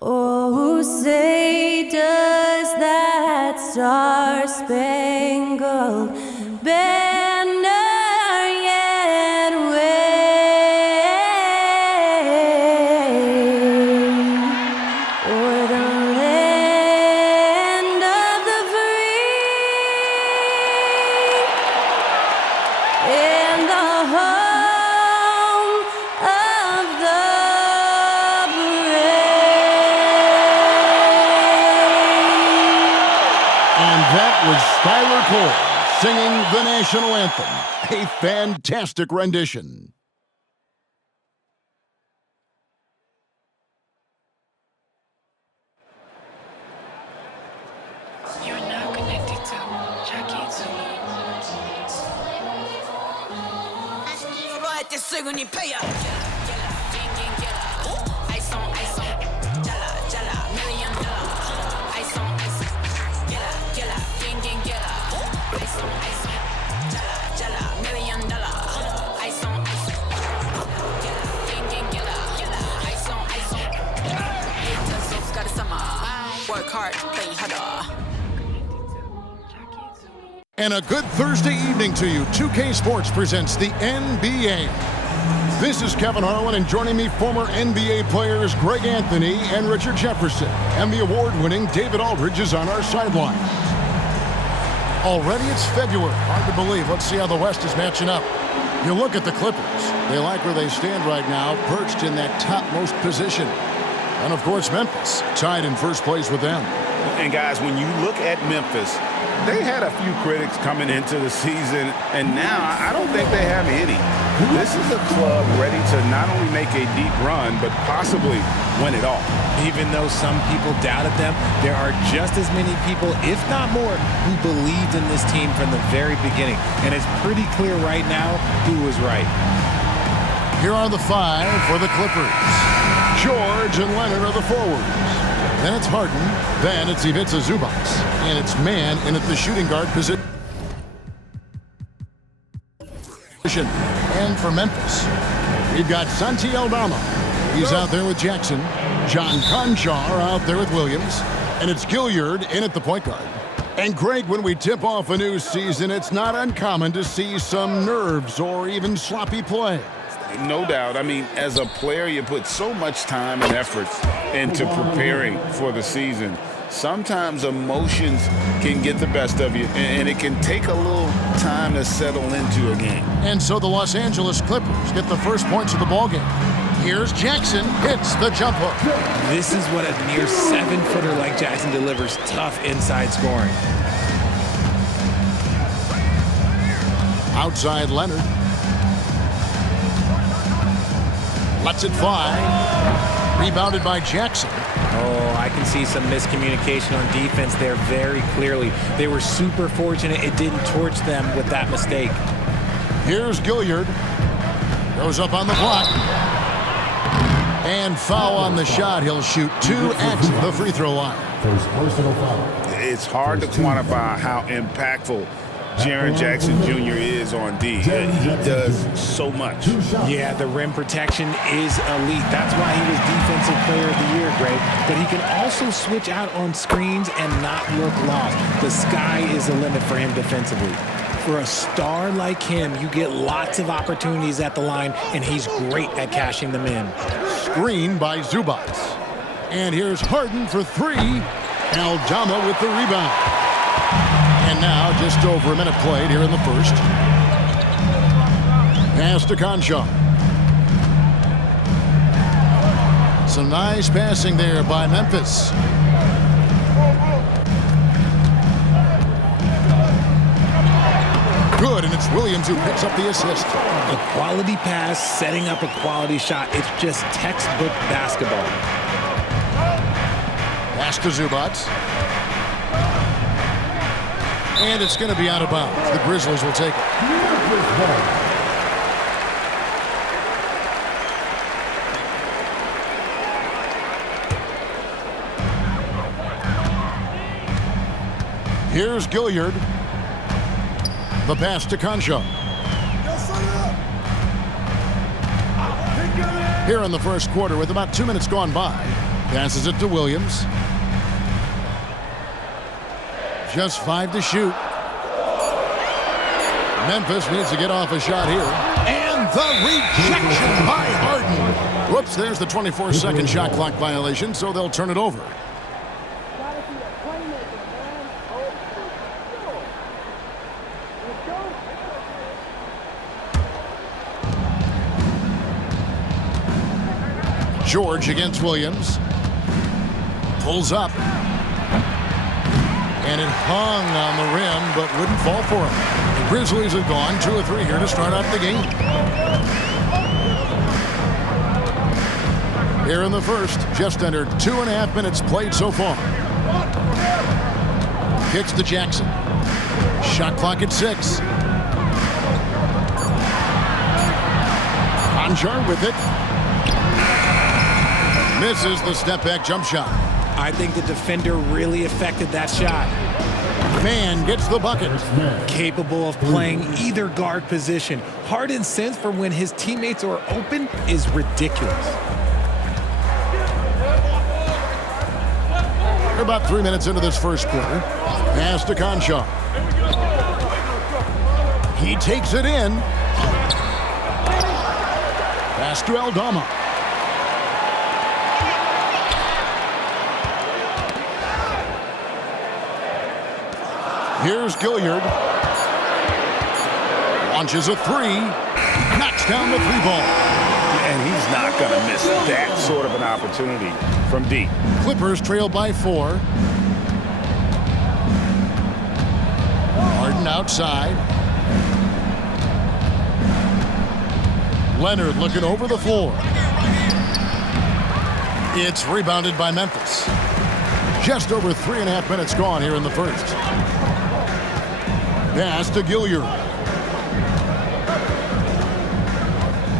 Oh, say does that star-spangled banner yet wave o'er the land of the free and the home of the That was Skylar Cole singing the national anthem. A fantastic rendition. You're now connected to Jackie Work hard, play harder. And a good Thursday evening to you. 2K Sports presents the NBA. This is Kevin Harlan, and joining me, former NBA players Greg Anthony and Richard Jefferson. And the award-winning David Aldridge is on our sideline. Already it's February. Hard to believe. Let's see how the West is matching up. You look at the Clippers. They like where they stand right now, perched in that topmost position. And, of course, Memphis, tied in first place with them. And, guys, when you look at Memphis, they had a few critics coming into the season, and now I don't think they have any. This is a club ready to not only make a deep run, but possibly win it all. Even though some people doubted them, there are just as many people, if not more, who believed in this team from the very beginning. And it's pretty clear right now who was right. Here are the five for the Clippers. George and Leonard are the forwards. Then it's Harden. Then it's Ivica Zubac. And it's man in at the shooting guard position. And for Memphis, we've got Santi Aldama. He's out there with Jackson. John Conchar out there with Williams. And it's Gilliard in at the point guard. And Greg, when we tip off a new season, it's not uncommon to see some nerves or even sloppy play. No doubt. I mean, as a player, you put so much time and effort into preparing for the season. Sometimes emotions can get the best of you, and it can take a little time to settle into a game. And so the Los Angeles Clippers get the first points of the ballgame. Here's Jackson, hits the jump hook. This is what a near 7-footer like Jackson delivers, tough inside scoring. Outside Leonard. Lets it fly. Rebounded by Jackson. Oh, I can see some miscommunication on defense there very clearly. They were super fortunate it didn't torch them with that mistake. Here's Gilliard. Goes up on the block. And foul on the shot. He'll shoot 2 at the free throw line. It's hard to quantify how impactful Jaren Jackson Jr. is on D. He does so much. Yeah, the rim protection is elite. That's why he was Defensive Player of the Year, Greg. But he can also switch out on screens and not look lost. The sky is the limit for him defensively. For a star like him, you get lots of opportunities at the line, and he's great at cashing them in. Screen by Zubac. And here's Harden for 3. Aldama with the rebound. And now, just over a minute played here in the first. Pass to Conchar. Some nice passing there by Memphis. Good, and it's Williams who picks up the assist. A quality pass, setting up a quality shot. It's just textbook basketball. Pass to Zubac. And it's going to be out of bounds. The Grizzlies will take it. Here's Gilliard. The pass to Conchar. Here in the first quarter, with about 2 minutes gone by, Passes it to Williams. Just 5 to shoot. Memphis needs to get off a shot here. And the rejection by Harden. Whoops, there's the 24-second shot clock violation, so they'll turn it over. George against Williams. Pulls up. And it hung on the rim, but wouldn't fall for him. The Grizzlies have gone 2 of 3 here to start out the game. Here in the first, just under 2.5 minutes played so far. Kicks to Jackson. Shot clock at 6. Conjar with it. Misses the step-back jump shot. I think the defender really affected that shot. Man gets the bucket. Capable of playing either guard position. Harden's sense for when his teammates are open is ridiculous. We're about 3 minutes into this first quarter. Pass to Conchar. He takes it in. Pass to Aldama. Here's Gilliard. Launches a 3. Knocks down the 3 ball. And he's not going to miss that sort of an opportunity from deep. Clippers trail by 4. Harden outside. Leonard looking over the floor. It's rebounded by Memphis. Just over 3.5 minutes gone here in the first. Pass to Gilliard.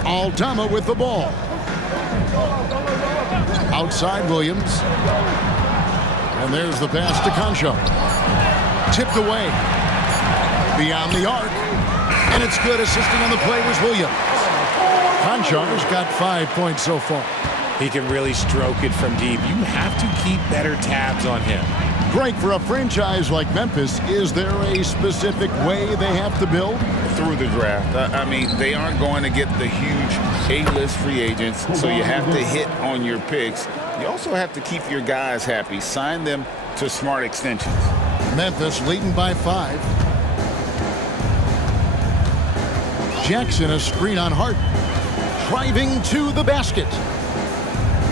Aldama with the ball. Outside Williams. And there's the pass to Concho. Tipped away. Beyond the arc. And it's good. Assisting on the play was Williams. Conchar's got 5 points so far. He can really stroke it from deep. You have to keep better tabs on him. Greg, for a franchise like Memphis, is there a specific way they have to build? Through the draft. I mean, they aren't going to get the huge A-list free agents, so you have to hit on your picks. You also have to keep your guys happy. Sign them to smart extensions. Memphis leading by 5. Jackson a screen on Harden. Driving to the basket.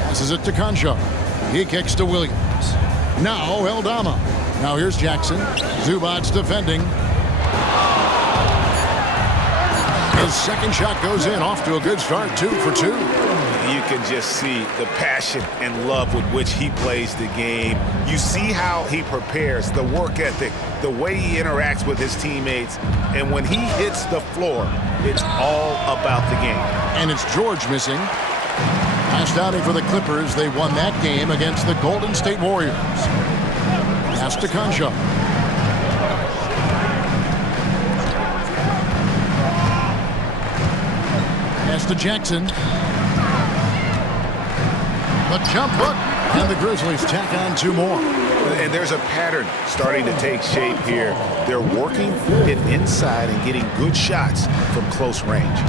Passes it to Concho. He kicks to Williams. Now Aldama. Now here's Jackson. Zubac's defending. His second shot goes in. Off to a good start. 2 for 2. You can just see the passion and love with which he plays the game. You see how he prepares, the work ethic, the way he interacts with his teammates. And when he hits the floor, it's all about the game. And it's George missing. Last outing for the Clippers, they won that game against the Golden State Warriors. Pass to Concho. Pass to Jackson. The jump hook, and the Grizzlies tack on 2 more. And there's a pattern starting to take shape here. They're working it inside and getting good shots from close range.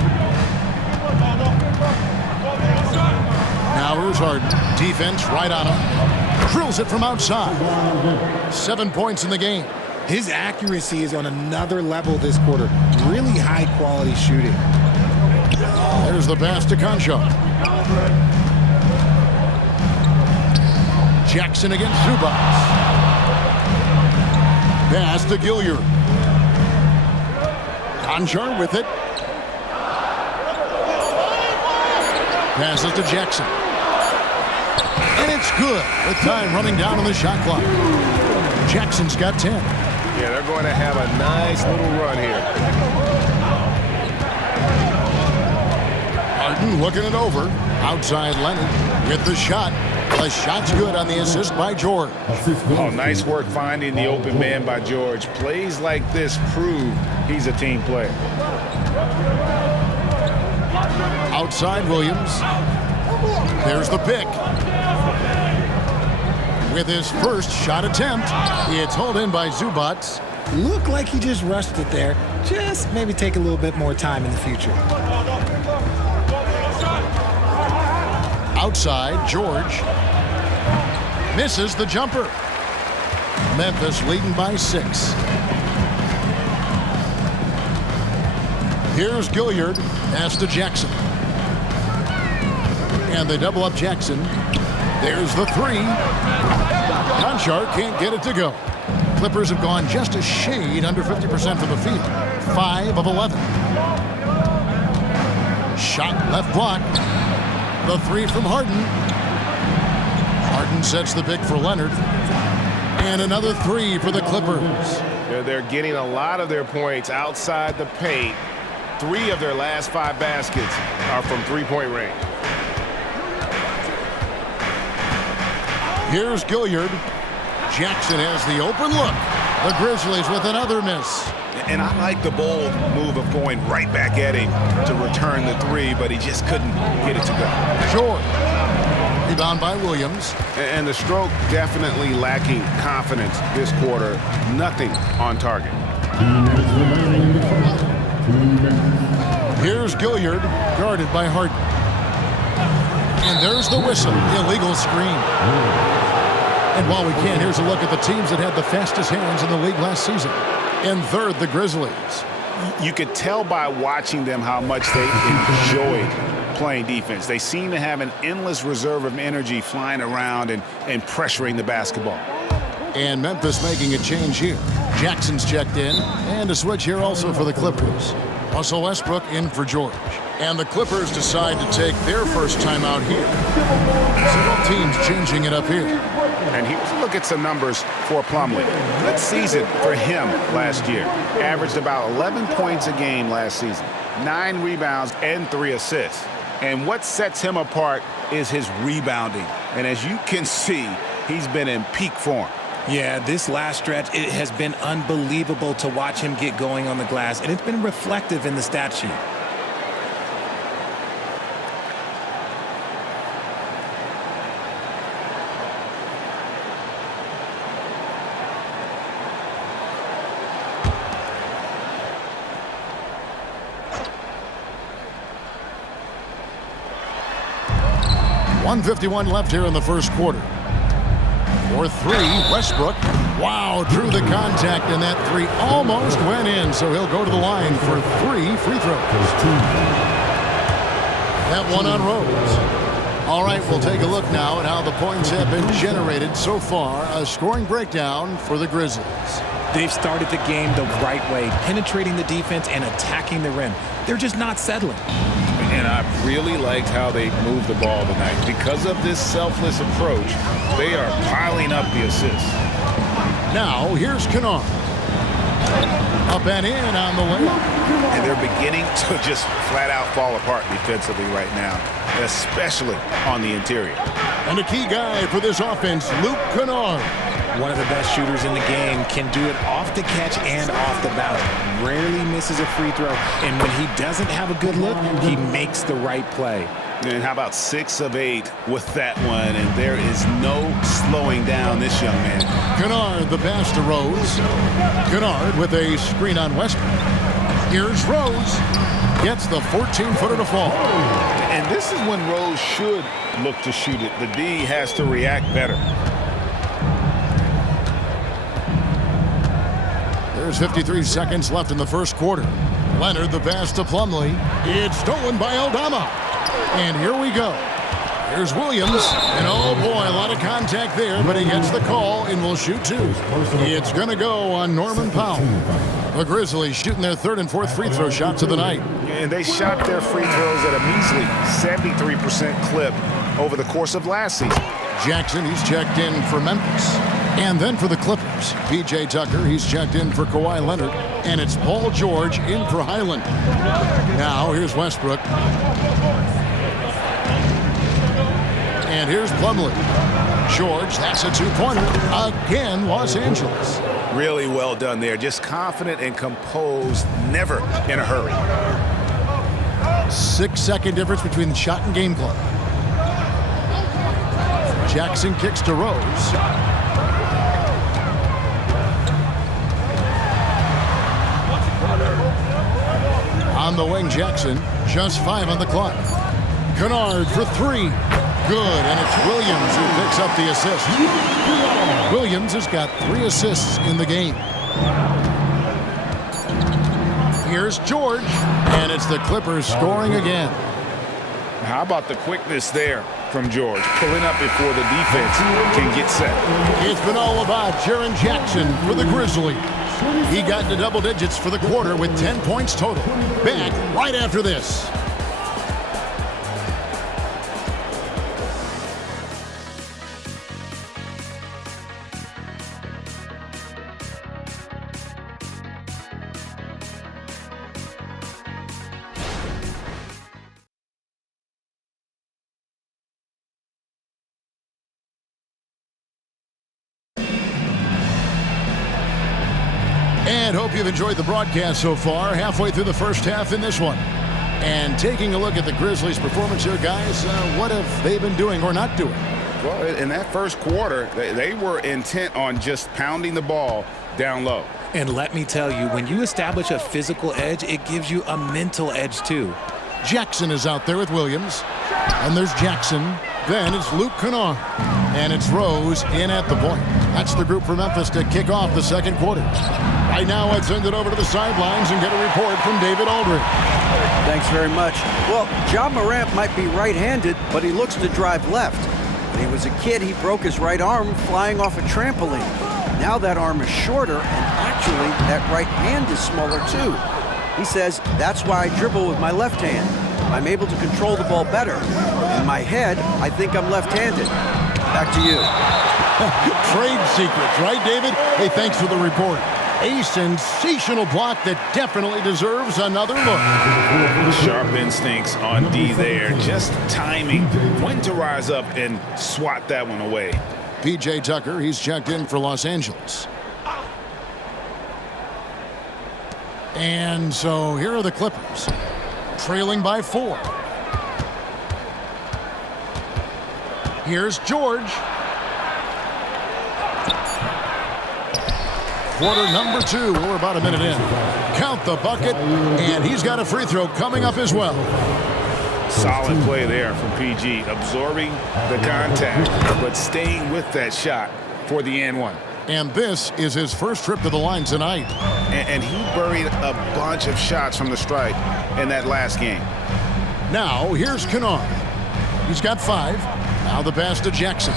Now here's Harden. Defense right on him. Drills it from outside. 7 points in the game. His accuracy is on another level this quarter. Really high-quality shooting. There's the pass to Concho. Jackson against Zubac. Pass to Gilliard. Conchar with it. Passes to Jackson. And it's good with time running down on the shot clock. Jackson's got 10. Yeah, they're going to have a nice little run here. Harden looking it over. Outside Leonard with the shot. The shot's good on the assist by George. Oh, nice work finding the open man by George. Plays like this prove he's a team player. Outside Williams. There's the pick. with his first shot attempt. It's hauled in by Zubats. Looked like he just rushed it there. Just maybe take a little bit more time in the future. Outside, George misses the jumper. Memphis leading by 6. Here's Gilliard. Pass to Jackson. And they double up Jackson. There's the 3. Conchar can't get it to go. Clippers have gone just a shade under 50% from the field. 5 of 11. Shot left block. The 3 from Harden. Harden sets the pick for Leonard. And another 3 for the Clippers. They're getting a lot of their points outside the paint. 3 of their last 5 baskets are from three-point range. Here's Gilliard. Jackson has the open look. The Grizzlies with another miss. And I like the bold move of going right back at him to return the 3, but he just couldn't get it to go. George. Rebound by Williams. And the stroke definitely lacking confidence this quarter. Nothing on target. Here's Gilliard, guarded by Harden. And there's the whistle. Illegal screen. And while we can, here's a look at the teams that had the fastest hands in the league last season. In third, the Grizzlies. You could tell by watching them how much they enjoyed playing defense. They seem to have an endless reserve of energy flying around and pressuring the basketball. And Memphis making a change here. Jackson's checked in. And a switch here also for the Clippers. Russell Westbrook in for George. And the Clippers decide to take their first time out here. Several teams changing it up here. And here's a look at some numbers for Plumlee. Good season for him last year. Averaged about 11 points a game last season. 9 rebounds and 3 assists. And what sets him apart is his rebounding. And as you can see, he's been in peak form. Yeah, this last stretch, it has been unbelievable to watch him get going on the glass, and it's been reflective in the stat sheet. .151 left here in the first quarter. For 3, Westbrook. Wow, drew the contact, and that 3 almost went in, so he'll go to the line for 3 free throws. That one on Rose. All right, we'll take a look now at how the points have been generated so far. A scoring breakdown for the Grizzlies. They've started the game the right way, penetrating the defense and attacking the rim. They're just not settling. And I really liked how they moved the ball tonight. Because of this selfless approach, they are piling up the assists. Now, here's Kennard. Up and in on the layup. And they're beginning to just flat out fall apart defensively right now, especially on the interior. And a key guy for this offense, Luke Kennard. One of the best shooters in the game, can do it off the catch and off the bounce. Rarely misses a free throw. And when he doesn't have a good look, he makes the right play. And how about 6 of 8 with that one? And there is no slowing down this young man. Kennard, the pass to Rose. Kennard with a screen on Westbrook. Here's Rose. Gets the 14-footer to fall. And this is when Rose should look to shoot it. The D has to react better. There's 53 seconds left in the first quarter. Leonard, the pass to Plumlee. It's stolen by Aldama. And here we go. Here's Williams. And oh boy, a lot of contact there, but he gets the call and will shoot 2. It's going to go on Norman Powell. The Grizzlies shooting their 3rd and 4th free throw shots of the night. And they shot their free throws at a measly 73% clip over the course of last season. Jackson, he's checked in for Memphis. And then for the Clippers, P.J. Tucker, he's checked in for Kawhi Leonard. And it's Paul George in for Highland. Now, here's Westbrook. And here's Plumlee. George, that's a 2-pointer. Again, Los Angeles. Really well done there. Just confident and composed, never in a hurry. 6-second difference between the shot and game clock. Jackson kicks to Rose. On the wing, Jackson. Just 5 on the clock. Kennard for 3. Good, and it's Williams who picks up the assist. Williams has got 3 assists in the game. Here's George, and it's the Clippers scoring again. How about the quickness there from George, pulling up before the defense can get set. It's been all about Jaren Jackson for the Grizzlies. He got into double digits for the quarter with 10 points total. Back right after this. And hope you've enjoyed the broadcast so far. Halfway through the first half in this one. And taking a look at the Grizzlies' performance here, guys, what have they been doing or not doing? Well, in that first quarter, they were intent on just pounding the ball down low. And let me tell you, when you establish a physical edge, it gives you a mental edge too. Jackson is out there with Williams. And there's Jackson. Then it's Luke Kennard. And it's Rose in at the point. That's the group for Memphis to kick off the second quarter. Right now, let's send it over to the sidelines and get a report from David Aldridge. Thanks very much. Well, Ja Morant might be right-handed, but he looks to drive left. When he was a kid, he broke his right arm flying off a trampoline. Now that arm is shorter, and actually, that right hand is smaller too. He says, that's why I dribble with my left hand. I'm able to control the ball better. In my head, I think I'm left-handed. Back to you. Trade secrets, right, David? Hey, thanks for the report. A sensational block that definitely deserves another look. Sharp instincts on D there. Just timing when to rise up and swat that one away. P.J. Tucker, he's checked in for Los Angeles. And so here are the Clippers, trailing by 4. Here's George. Quarter number 2. We're about a minute in. Count the bucket, and he's got a free throw coming up as well. Solid play there from PG, absorbing the contact, but staying with that shot for the and one. And this is his first trip to the line tonight. And he buried a bunch of shots from the stripe in that last game. Now, here's Kennard. He's got 5. Now the pass to Jackson.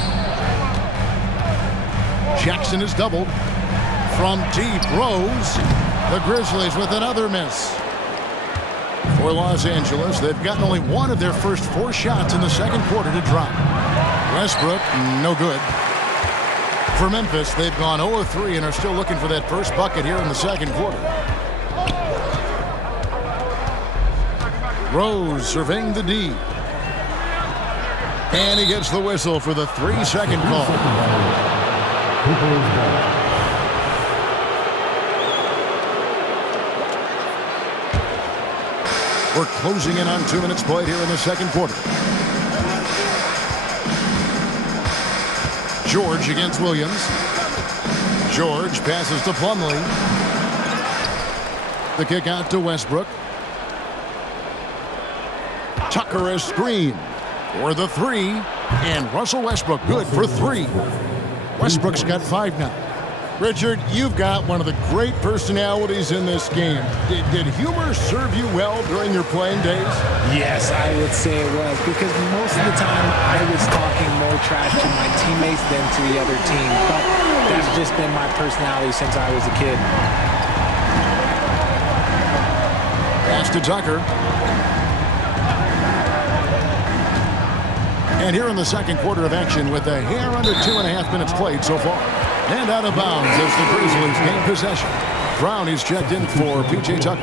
Jackson is doubled. From deep, Rose. The Grizzlies with another miss. For Los Angeles, they've gotten only 1 of their first 4 shots in the second quarter to drop. Westbrook, no good. For Memphis, they've gone 0-3 and are still looking for that first bucket here in the second quarter. Rose surveying the D. And he gets the whistle for the 3-second call. We're closing in on 2 minutes played here in the second quarter. George against Williams. George passes to Plumlee. The kick out to Westbrook. Tucker has screen for the 3. And Russell Westbrook good for 3. Westbrook's got 5 now. Richard, you've got one of the great personalities in this game. Did humor serve you well during your playing days? Yes, I would say it was, because most of the time I was talking more trash to my teammates than to the other team. But that's just been my personality since I was a kid. Pass to Tucker. And here in the second quarter of action with a hair under 2.5 minutes played so far. And out of bounds as the Grizzlies gain possession. Brown is checked in for P.J. Tucker.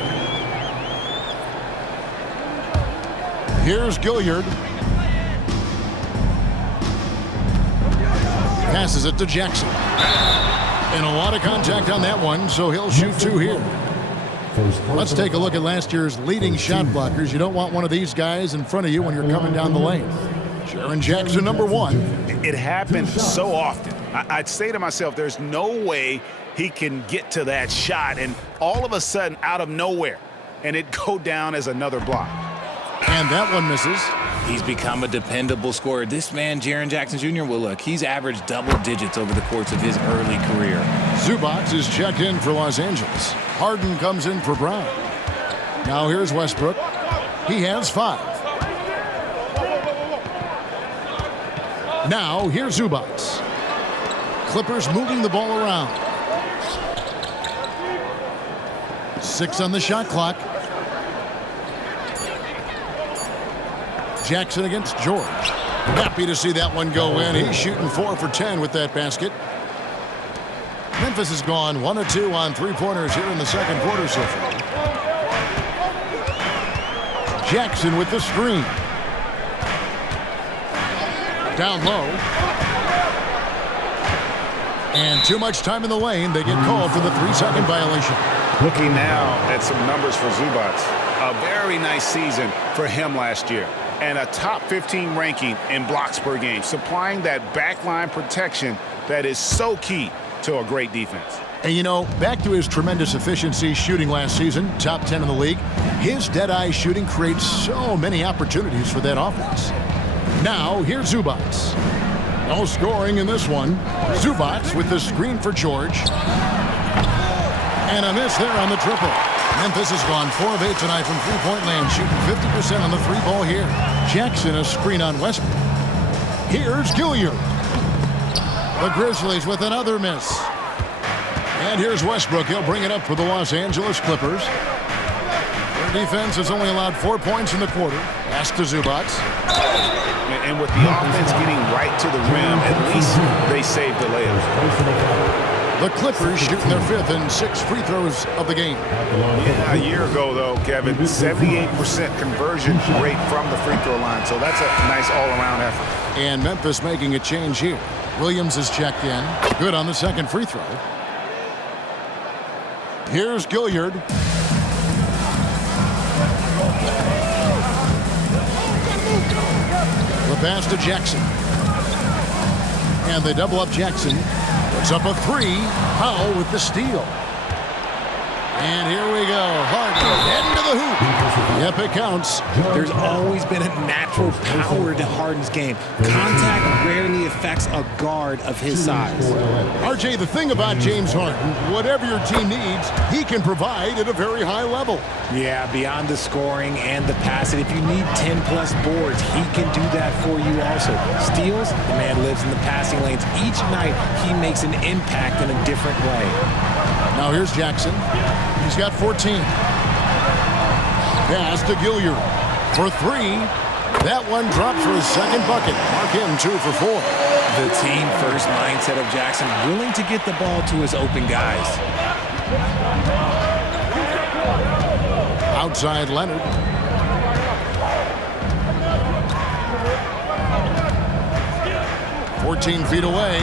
Here's Gilliard. Passes it to Jackson. And a lot of contact on that one, so he'll shoot 2 here. Let's take a look at last year's leading shot blockers. You don't want one of these guys in front of you when you're coming down the lane. Jaren Jackson, number 1. It happens so often. I'd say to myself, there's no way he can get to that shot, and all of a sudden, out of nowhere, and it go down as another block. And that one misses. He's become a dependable scorer. This man, Jaren Jackson Jr., well, look, he's averaged double digits over the course of his early career. Zubac is checked in for Los Angeles. Harden comes in for Brown. Now here's Westbrook. He has 5. Now here's Zubac. Clippers moving the ball around. 6 on the shot clock. Jackson against George. Happy to see that one go in. He's shooting 4 for 10 with that basket. Memphis has gone 1 of 2 on 3-pointers here in the second quarter so far. Jackson with the screen. Down low. And too much time in the lane. They get called for the 3-second violation. Looking now at some numbers for Zubac. A very nice season for him last year. And a top 15 ranking in blocks per game, supplying that backline protection that is so key to a great defense. And you know, back to his tremendous efficiency shooting last season, top 10 in the league, his dead-eye shooting creates so many opportunities for that offense. Now, here's Zubac. No scoring in this one. Zubac with the screen for George. And a miss there on the triple. Memphis has gone 4 of 8 tonight from three-point land, shooting 50% on the 3-ball here. Jackson a screen on Westbrook. Here's Gilliard. The Grizzlies with another miss. And here's Westbrook. He'll bring it up for the Los Angeles Clippers. Their defense has only allowed 4 points in the quarter. Pass to Zubac. And with the offense getting right to the rim, at least they saved the layup. The Clippers shooting their 5th and 6th free throws of the game. Yeah, a year ago, though, Kevin, 78% conversion rate from the free throw line. So that's a nice all-around effort. And Memphis making a change here. Williams is checked in. Good on the second free throw. Here's Gilliard. The pass to Jackson. And they double up Jackson. Puts up a 3. Powell with the steal. And here we go. Harden heading to the hoop. Yep, it counts. There's always been a natural power to Harden's game. Contact rarely affects a guard of his size. RJ, the thing about James Harden, whatever your team needs, he can provide at a very high level. Yeah, beyond the scoring and the passing, if you need 10-plus boards, he can do that for you also. Steals, the man lives in the passing lanes. Each night, he makes an impact in a different way. Now here's Jackson. He's got 14. Pass to Gilliard for 3. That one dropped for his second bucket. Mark him 2 for 4. The team-first mindset of Jackson, willing to get the ball to his open guys. Outside Leonard. "14 feet away.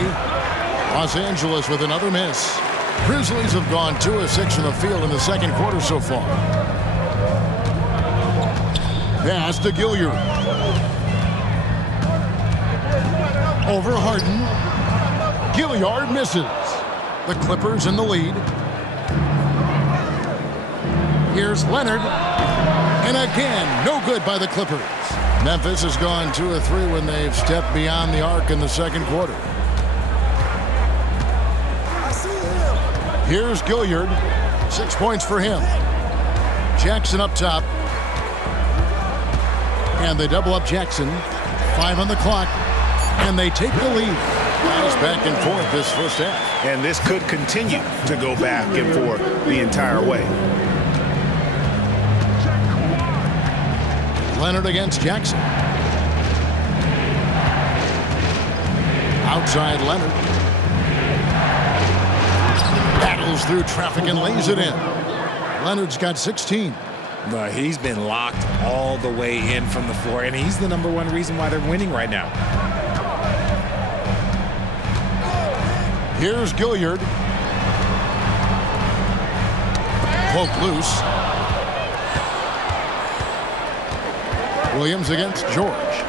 Los Angeles with another miss. Grizzlies have gone 2 of 6 from the field in the second quarter so far. Pass to Gilliard. Over Harden. Gilliard misses. The Clippers in the lead. Here's Leonard. And again, no good by the Clippers. Memphis has gone 2 of 3 when they've stepped beyond the arc in the second quarter. Here's Gilliard. 6 points for him. Jackson up top. And they double up Jackson. 5 on the clock. And they take the lead. Nice back and forth this first half. And this could continue to go back and forth the entire way. Leonard against Jackson. Outside Leonard. Battles through traffic and lays it in. Leonard's got 16. But he's been locked all the way in from the floor, and he's the #1 reason why they're winning right now. Here's Gilliard. Poke loose. Williams against George.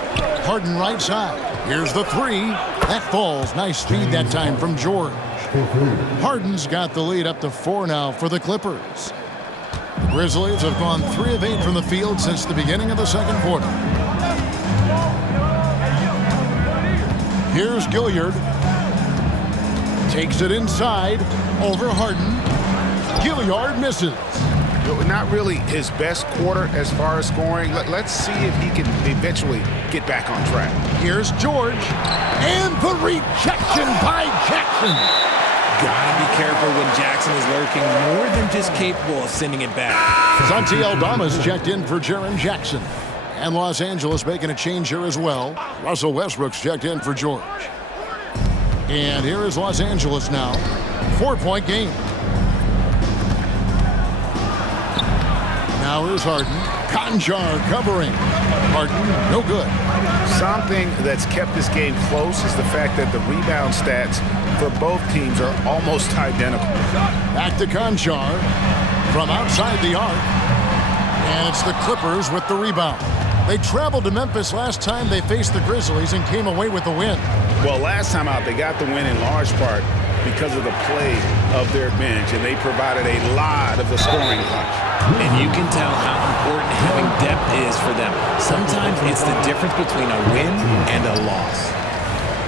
Harden right side. Here's the 3. That falls. Nice speed that time from George. Harden's got the lead up to 4 now for the Clippers. The Grizzlies have gone 3 of 8 from the field since the beginning of the second quarter. Here's Gilliard. Takes it inside over Harden. Gilliard misses. Not really his best quarter as far as scoring. Let's see if he can eventually get back on track. Here's George. And the rejection by Jackson. Gotta be careful when Jackson is lurking, more than just capable of sending it back. Santi Aldama's checked in for Jaren Jackson. And Los Angeles making a change here as well. Russell Westbrook's checked in for George. And here is Los Angeles now. 4-point game. Now here's Harden. Conjar covering. Harden, no good. Something that's kept this game close is the fact that the rebound stats for both teams are almost identical. Back to Conjar from outside the arc. And it's the Clippers with the rebound. They traveled to Memphis last time they faced the Grizzlies and came away with the win. Well, last time out, they got the win in large part because of the play of their bench, and they provided a lot of the scoring punch. And you can tell how important having depth is for them. Sometimes it's the difference between a win and a loss.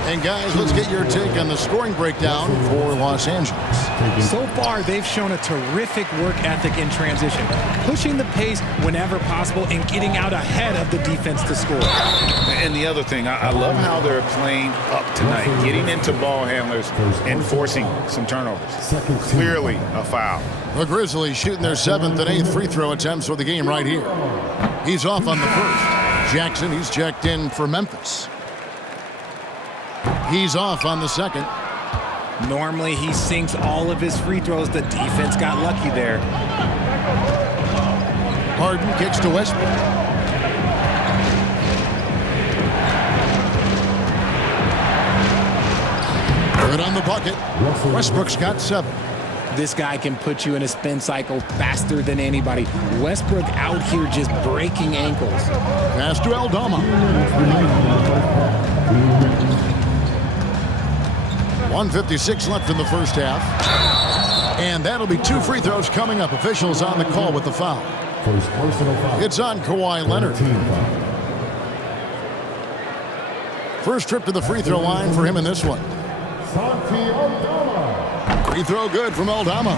And guys, let's get your take on the scoring breakdown for Los Angeles. So far, they've shown a terrific work ethic in transition, pushing the pace whenever possible and getting out ahead of the defense to score. And the other thing, I love how they're playing up tonight, getting into ball handlers and forcing some turnovers. Clearly a foul. The Grizzlies shooting their 7th and 8th free throw attempts for the game right here. He's off on the first. Jackson, he's checked in for Memphis. He's off on the second. Normally, he sinks all of his free throws. The defense got lucky there. Harden kicks to Westbrook. Good on the bucket. Westbrook's got 7. This guy can put you in a spin cycle faster than anybody. Westbrook out here just breaking ankles. Pass to Aldama. 1:56 left in the first half. And that'll be 2 free throws coming up. Officials on the call with the foul. It's on Kawhi Leonard. First trip to the free throw line for him in this one. Free throw good from Aldama.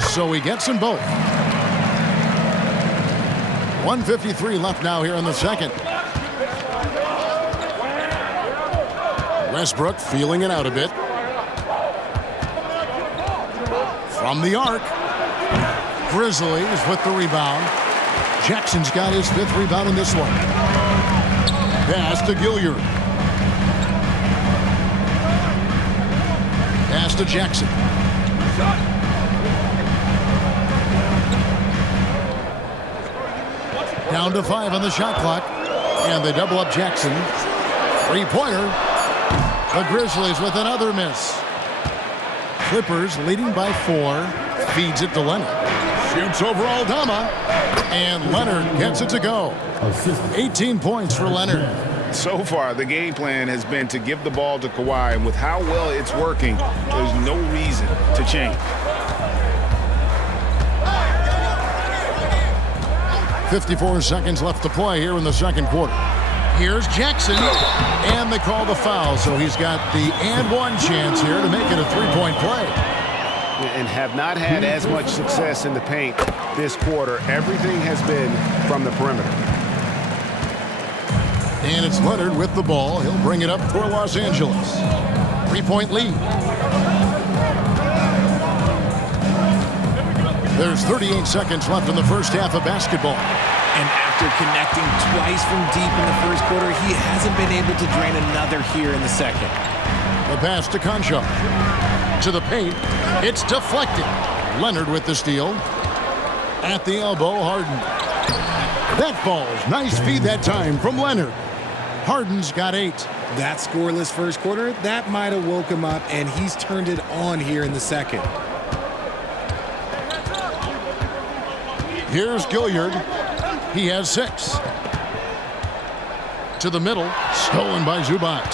So he gets them both. 1:53 left now here in the second. Westbrook feeling it out a bit. From the arc. Grizzlies with the rebound. Jackson's got his 5th rebound in this one. Pass to Gilliard. Pass to Jackson. Down to 5 on the shot clock. And they double up Jackson. 3-pointer. The Grizzlies with another miss. Clippers leading by 4. Feeds it to Leonard. Shoots over Aldama. And Leonard gets it to go. 18 points for Leonard. So far, the game plan has been to give the ball to Kawhi, and with how well it's working, there's no reason to change. 54 seconds left to play here in the second quarter. Here's Jackson, and they call the foul, so he's got the and one chance here to make it a 3-point play. And have not had as much success in the paint this quarter. Everything has been from the perimeter. And it's Leonard with the ball. He'll bring it up for Los Angeles. 3-point lead. There's 38 seconds left in the first half of basketball. And after connecting twice from deep in the first quarter, he hasn't been able to drain another here in the second. The pass to Concha. To the paint. It's deflected. Leonard with the steal. At the elbow, Harden. That falls. Nice feed that time from Leonard. Harden's got 8. That scoreless first quarter, that might have woke him up, and he's turned it on here in the second. Here's Gilliard. He has 6. To the middle. Stolen by Zubac.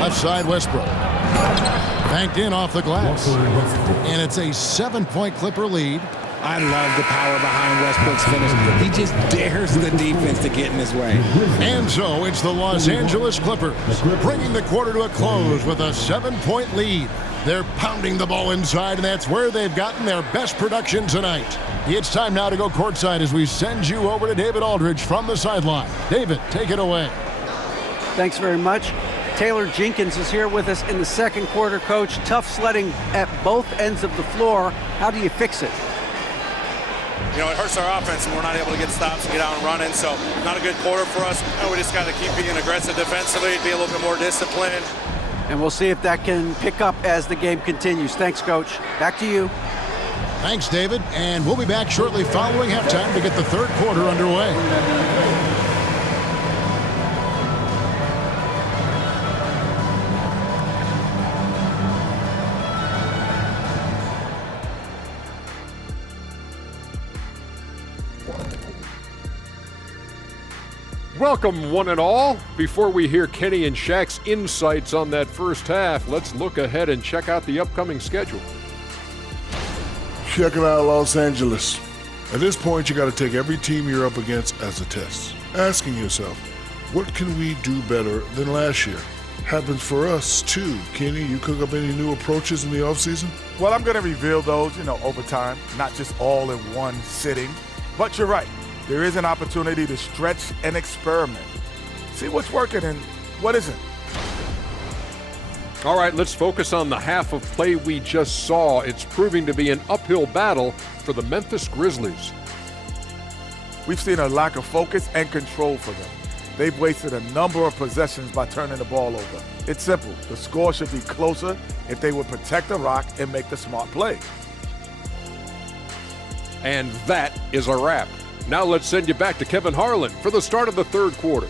Left side, Westbrook. Banked in off the glass. And it's a 7-point Clipper lead. I love the power behind Westbrook's finish. He just dares the defense to get in his way. And so it's the Los Angeles Clippers bringing the quarter to a close with a 7-point lead. They're pounding the ball inside, and that's where they've gotten their best production tonight. It's time now to go courtside as we send you over to David Aldridge from the sideline. David, take it away. Thanks very much. Taylor Jenkins is here with us in the second quarter, Coach. Tough sledding at both ends of the floor. How do you fix it? You know, it hurts our offense when we're not able to get stops and get out and running. So not a good quarter for us. You know, we just got to keep being aggressive defensively, be a little bit more disciplined. And we'll see if that can pick up as the game continues. Thanks, Coach. Back to you. Thanks, David. And we'll be back shortly following halftime to get the third quarter underway. Welcome, one and all. Before we hear Kenny and Shaq's insights on that first half, let's look ahead and check out the upcoming schedule. Checking out Los Angeles. At this point, you got to take every team you're up against as a test. Asking yourself, what can we do better than last year? Happens for us, too. Kenny, you cook up any new approaches in the offseason? Well, I'm going to reveal those, over time, not just all in one sitting. But you're right. There is an opportunity to stretch and experiment. See what's working and what isn't. All right, let's focus on the half of play we just saw. It's proving to be an uphill battle for the Memphis Grizzlies. We've seen a lack of focus and control for them. They've wasted a number of possessions by turning the ball over. It's simple. The score should be closer if they would protect the rock and make the smart play. And that is a wrap. Now let's send you back to Kevin Harlan for the start of the third quarter.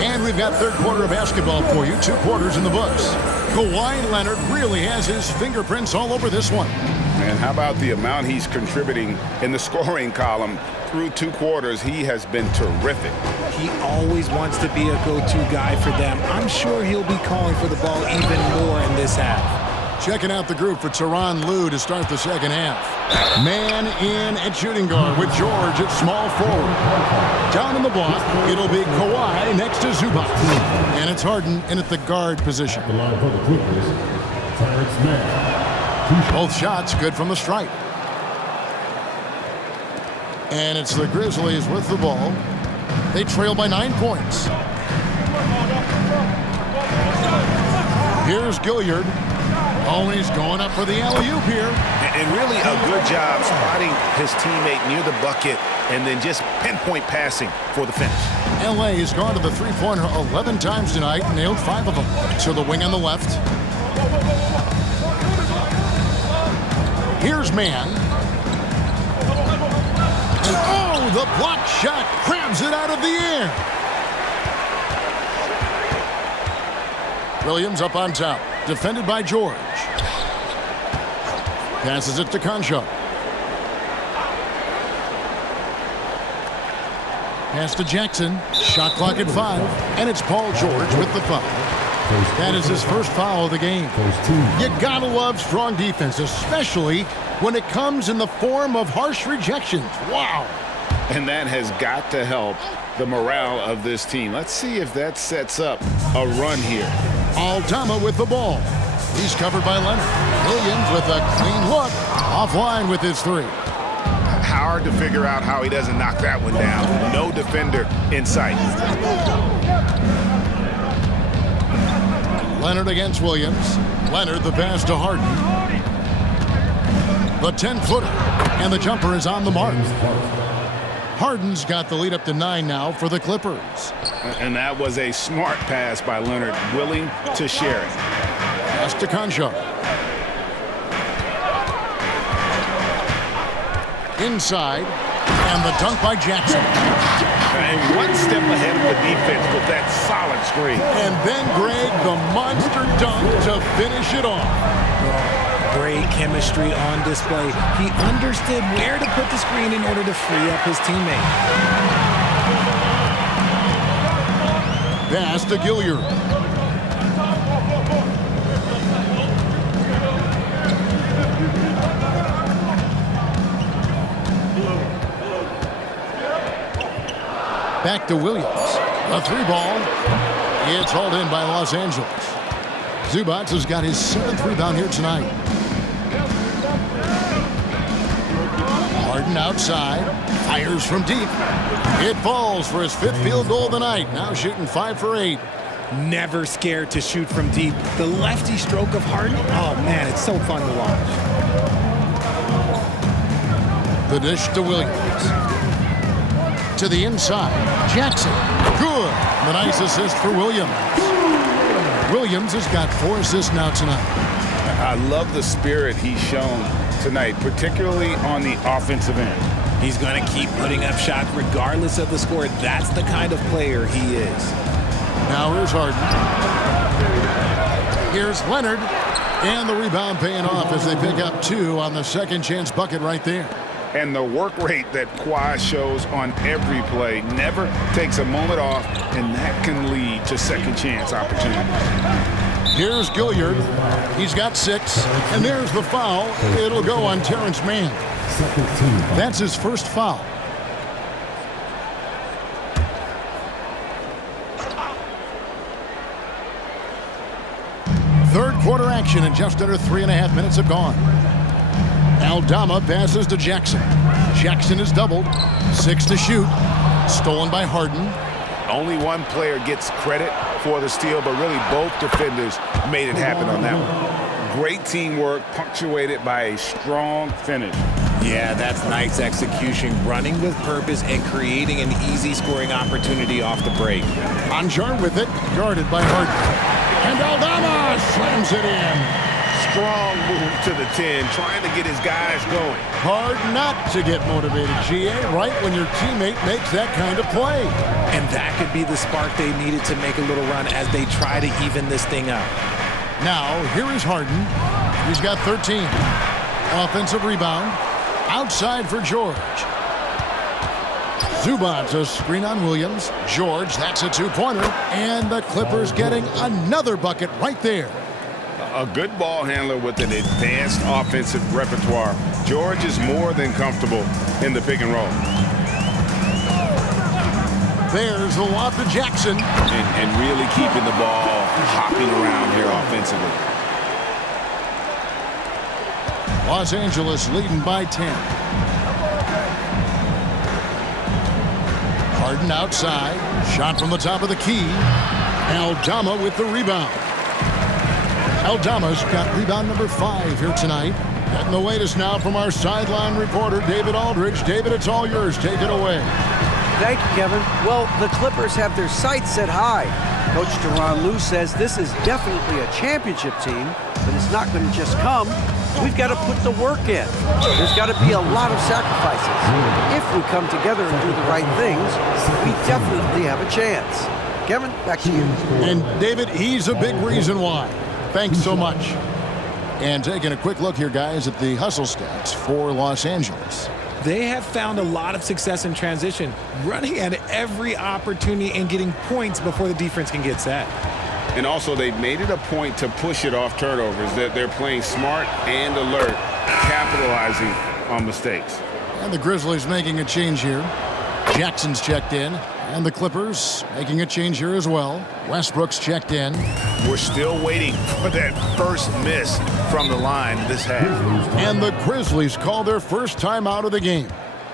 And we've got third quarter of basketball for you. 2 quarters in the books. Kawhi Leonard really has his fingerprints all over this one. And how about the amount he's contributing in the scoring column? Through 2 quarters, he has been terrific. He always wants to be a go-to guy for them. I'm sure he'll be calling for the ball even more in this half. Checking out the group for Tyronn Lue to start the second half. Man in at shooting guard with George at small forward. Down in the block, it'll be Kawhi next to Zubac. And it's Harden in at the guard position. Both shots good from the stripe. And it's the Grizzlies with the ball. They trail by 9 points. Here's Gilliard. Oh, he's going up for the alley-oop here. And really a good job spotting his teammate near the bucket and then just pinpoint passing for the finish. LA has gone to the three-pointer 11 times tonight, nailed 5 of them. So the wing on the left. Here's Man. And oh, the block shot grabs it out of the air. Williams up on top, defended by George. Passes it to Concho. Pass to Jackson. Shot clock at 5. And it's Paul George with the foul. That is his first foul of the game. You gotta love strong defense, especially when it comes in the form of harsh rejections. Wow. And that has got to help the morale of this team. Let's see if that sets up a run here. Aldama with the ball. He's covered by Leonard. Williams with a clean look. Offline with his 3. Hard to figure out how he doesn't knock that one down. No defender in sight. Leonard against Williams. Leonard the pass to Harden. The 10-footer. And the jumper is on the mark. Harden's got the lead up to 9 now for the Clippers. And that was a smart pass by Leonard, willing to share it. Pass to Concho. Inside. And the dunk by Jackson. And one step ahead of the defense with that solid screen. And then Greg, the monster dunk to finish it off. Great chemistry on display. He understood where to put the screen in order to free up his teammate. Pass to Gilliard. Back to Williams. A 3-ball. It's hauled in by Los Angeles. Zubats has got his 7th rebound here tonight. Harden outside. Fires from deep. It falls for his 5th field goal of the night. Now shooting 5 for 8. Never scared to shoot from deep. The lefty stroke of Harden, oh man, it's so fun to watch. The dish to Williams. To the inside. Jackson. Good. The nice assist for Williams. Williams has got 4 assists now tonight. I love the spirit he's shown tonight, particularly on the offensive end. He's going to keep putting up shots regardless of the score. That's the kind of player he is. Now here's Harden. Here's Leonard. And the rebound paying off as they pick up 2 on the second chance bucket right there. And the work rate that Kawhi shows on every play never takes a moment off, and that can lead to second chance opportunities. Here's Gilliard. He's got 6. And there's the foul. It'll go on Terrence Mann. That's his first foul. Third quarter action, and just under 3.5 minutes have gone. Aldama passes to Jackson. Jackson is doubled. 6 to shoot. Stolen by Harden. Only one player gets credit for the steal, but really both defenders made it happen on that one. Great teamwork, punctuated by a strong finish. Yeah, that's nice execution, running with purpose and creating an easy scoring opportunity off the break. Anjar with it, guarded by Harden. And Aldama slams it in. Strong move to the 10, trying to get his guys going. Hard not to get motivated, GA, right when your teammate makes that kind of play. And that could be the spark they needed to make a little run as they try to even this thing up. Now, here is Harden. He's got 13. Offensive rebound. Outside for George. Zubats a screen on Williams. George, that's a 2-pointer. And the Clippers getting another bucket right there. A good ball handler with an advanced offensive repertoire. George is more than comfortable in the pick and roll. There's the lob to Jackson. And really keeping the ball hopping around here offensively. Los Angeles leading by 10. Harden outside. Shot from the top of the key. Aldama with the rebound. Aldama's got rebound number 5 here tonight. Getting the latest now from our sideline reporter, David Aldridge. David, it's all yours. Take it away. Thank you, Kevin. Well, the Clippers have their sights set high. Coach Tyronn Lue says this is definitely a championship team, but it's not going to just come. We've got to put the work in. There's got to be a lot of sacrifices. If we come together and do the right things, we definitely have a chance. Kevin, back to you. And David, he's a big reason why. Thanks so much. And taking a quick look here, guys, at the hustle stats for Los Angeles. They have found a lot of success in transition, running at every opportunity and getting points before the defense can get set. And also, they've made it a point to push it off turnovers, that they're playing smart and alert, capitalizing on mistakes. And the Grizzlies making a change here. Jackson's checked in. And the Clippers making a change here as well. Westbrook's checked in. We're still waiting for that first miss from the line this half. And the Grizzlies call their first time out of the game.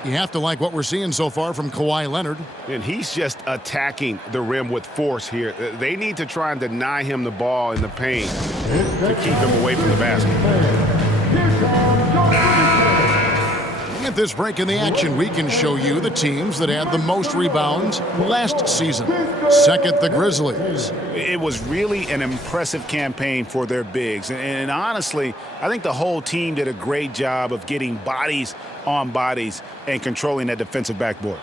You have to like what we're seeing so far from Kawhi Leonard. And he's just attacking the rim with force here. They need to try and deny him the ball in the paint to keep him away from the basket. At this break in the action, we can show you the teams that had the most rebounds last season. Second, the Grizzlies. It was really an impressive campaign for their bigs. And honestly, I think the whole team did a great job of getting bodies on bodies and controlling that defensive backboard.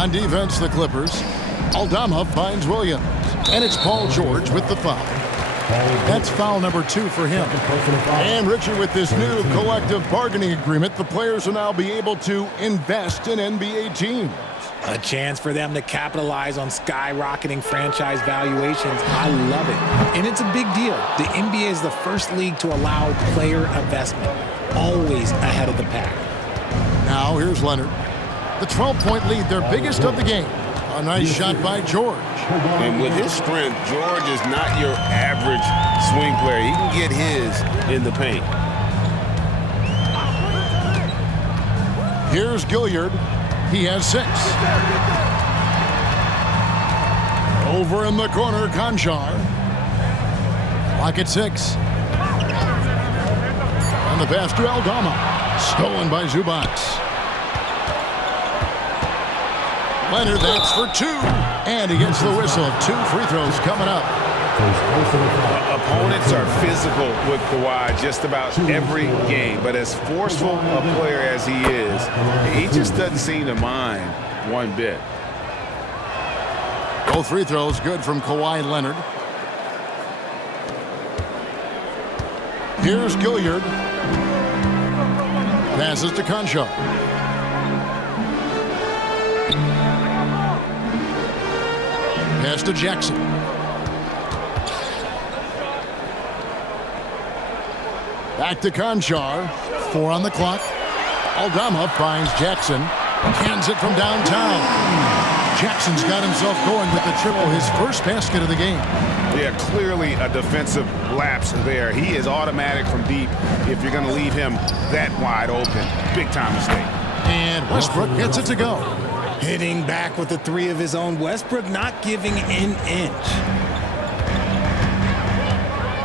On defense, the Clippers. Aldama finds Williams. And it's Paul George with the foul. That's foul number 2 for him. And Richard, with this new collective bargaining agreement, the players will now be able to invest in NBA teams. A chance for them to capitalize on skyrocketing franchise valuations. I love it. And it's a big deal. The NBA is the first league to allow player investment. Always ahead of the pack. Now here's Leonard. The 12-point lead, their biggest of the game. A nice shot by George. And with his strength, George is not your average swing player. He can get his in the paint. Here's Gilliard. He has 6. Over in the corner, Conchar. Clock at 6. And the pass to Aldama. Stolen by Zubats. Leonard, that's for 2. And he gets the whistle. 2 free throws coming up. Opponents are physical with Kawhi just about every game, but as forceful a player as he is, he just doesn't seem to mind one bit. Both free throws good from Kawhi Leonard. Here's Gilliard. Passes to Conchar. Pass to Jackson. Back to Conchar. 4 on the clock. Aldama finds Jackson. Hands it from downtown. Jackson's got himself going with the triple, his first basket of the game. Yeah, clearly a defensive lapse there. He is automatic from deep if you're going to leave him that wide open. Big time mistake. And Westbrook gets it to go. Hitting back with the 3 of his own. Westbrook not giving an inch.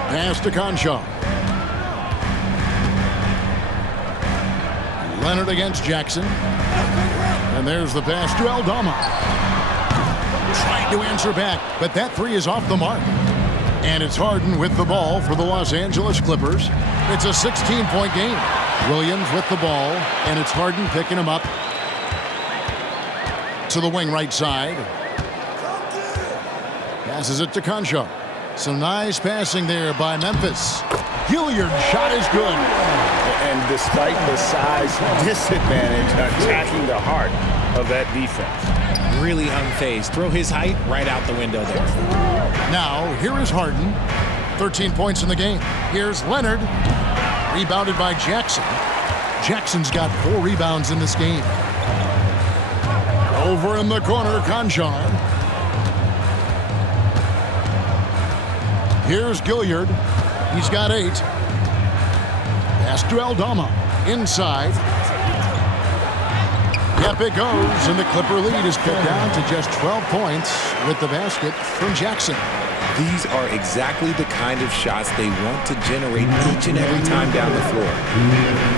Pass to Conchar. Leonard against Jackson. And there's the pass to Aldama. Trying to answer back, but that 3 is off the mark. And it's Harden with the ball for the Los Angeles Clippers. It's a 16-point game. Williams with the ball, and it's Harden picking him up to the wing right side. Passes it to Conchar. Some nice passing there by Memphis. Gilliard's shot is good. And despite the size disadvantage, attacking the heart of that defense. Really unfazed. Throw his height right out the window there. Now, here is Harden. 13 points in the game. Here's Leonard. Rebounded by Jackson. Jackson's got 4 rebounds in this game. Over in the corner, Conchar. Here's Gilliard. He's got 8. Pass to Aldama. Inside. Yep, it goes, and the Clipper lead is cut down to just 12 points with the basket from Jackson. These are exactly the kind of shots they want to generate each and every time down the floor.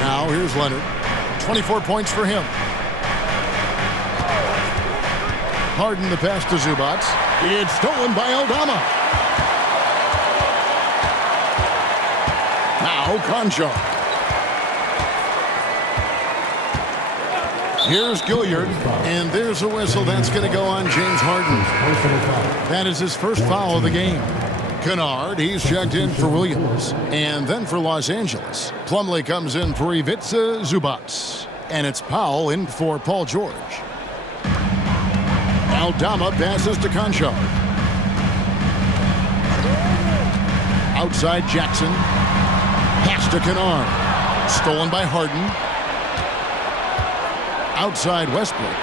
Now here's Leonard. 24 points for him. Harden the pass to Zubats. It's stolen by Aldama. Now Conchar. Here's Gilliard, and there's a whistle that's going to go on James Harden. That is his first foul of the game. Kennard, he's checked in for Williams. And then for Los Angeles, Plumlee comes in for Ivica Zubats. And it's Powell in for Paul George. Aldama passes to Conchar. Outside Jackson. Pass to Kennard. Stolen by Harden. Outside Westbrook.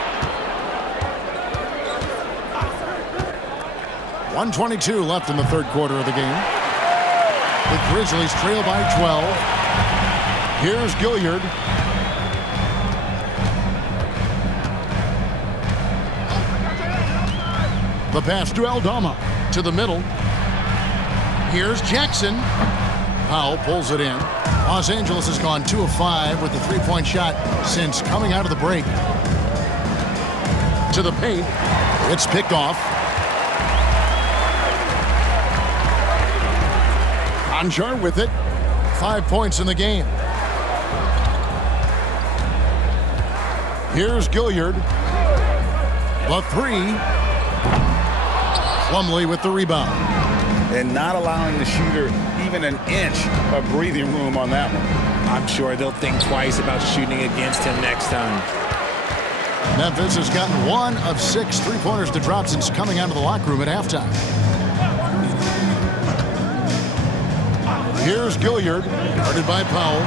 1:22 left in the third quarter of the game. The Grizzlies trail by 12. Here's Gilliard. The pass to Aldama. To the middle. Here's Jackson. Powell pulls it in. Los Angeles has gone 2 of 5 with the three-point shot since coming out of the break. To the paint. It's picked off. Conchar with it. 5 points in the game. Here's Gilliard. The three. Plumlee with the rebound. And not allowing the shooter even an inch of breathing room on that one. I'm sure they'll think twice about shooting against him next time. Memphis has gotten 1 of 6 three-pointers to drop since coming out of the locker room at halftime. Here's Gilliard, guarded by Powell.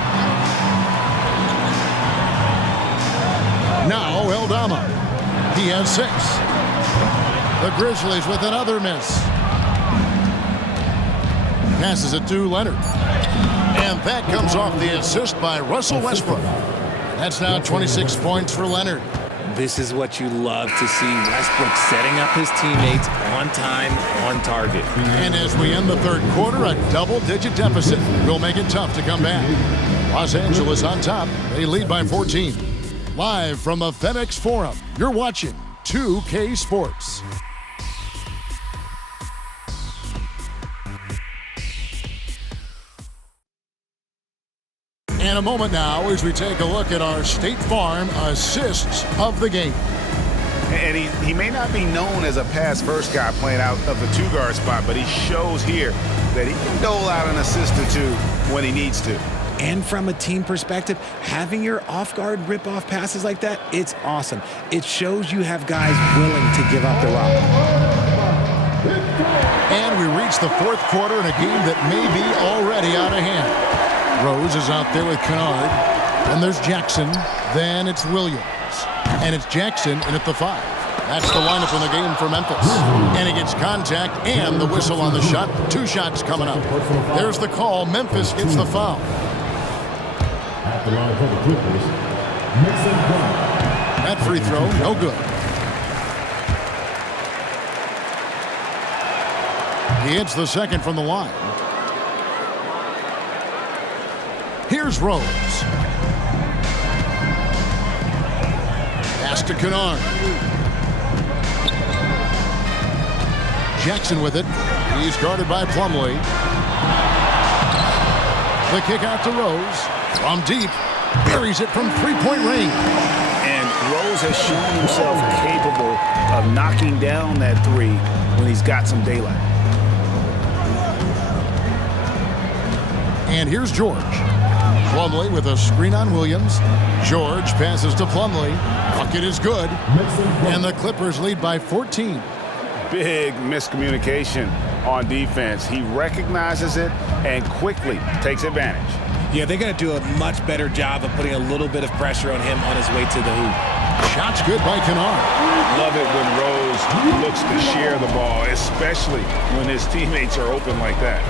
Now Eldama. He has 6. The Grizzlies with another miss. Passes it to Leonard. And that comes off the assist by Russell Westbrook. That's now 26 points for Leonard. This is what you love to see. Westbrook setting up his teammates on time, on target. And as we end the third quarter, a double-digit deficit will make it tough to come back. Los Angeles on top. They lead by 14. Live from the FedEx Forum, you're watching 2K Sports. In a moment now as we take a look at our State Farm assists of the game. And he may not be known as a pass-first guy playing out of the two-guard spot, but he shows here that he can dole out an assist or two when he needs to. And from a team perspective, having your off-guard rip-off passes like that, it's awesome. It shows you have guys willing to give up the rock. And we reach the fourth quarter in a game that may be already out of hand. Rose is out there with Kennard. Then there's Jackson. Then it's Williams. And it's Jackson in at the 5. That's the lineup in the game for Memphis. And he gets contact and the whistle on the shot. 2 shots coming up. There's the call. Memphis gets the foul. At the line for the Clippers, that free throw, no good. He hits the second from the line. Here's Rose. Pass to Kennard. Jackson with it. He's guarded by Plumlee. The kick out to Rose. From deep. Buries it from three-point range. And Rose has shown himself capable of knocking down that three when he's got some daylight. And here's George. Plumlee with a screen on Williams. George passes to Plumlee. Bucket is good. And the Clippers lead by 14. Big miscommunication on defense. He recognizes it and quickly takes advantage. Yeah, they're going to do a much better job of putting a little bit of pressure on him on his way to the hoop. Shot's good by Kennard. Love it when Rose looks to share the ball, especially when his teammates are open like that.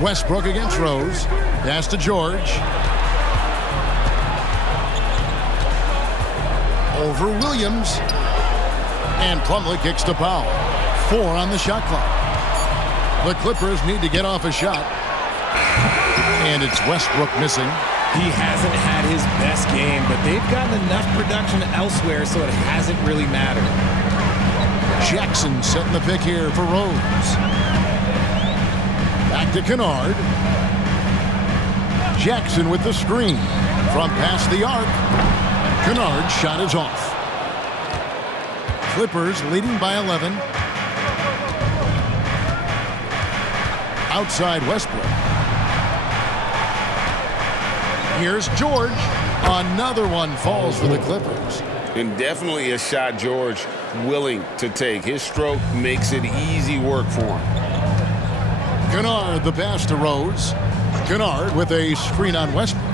Westbrook against Rose. Pass to George. Over Williams. And Plumlee kicks to Powell. 4 on the shot clock. The Clippers need to get off a shot. And it's Westbrook missing. He hasn't had his best game, but they've gotten enough production elsewhere, so it hasn't really mattered. Jackson setting the pick here for Rose. Back to Kennard. Jackson with the screen. From past the arc. Kennard's shot is off. Clippers leading by 11. Outside Westbrook. Here's George. Another one falls for the Clippers. And definitely a shot George willing to take. His stroke makes it easy work for him. Kennard, the pass to Rose. Kennard with a screen on Westbrook.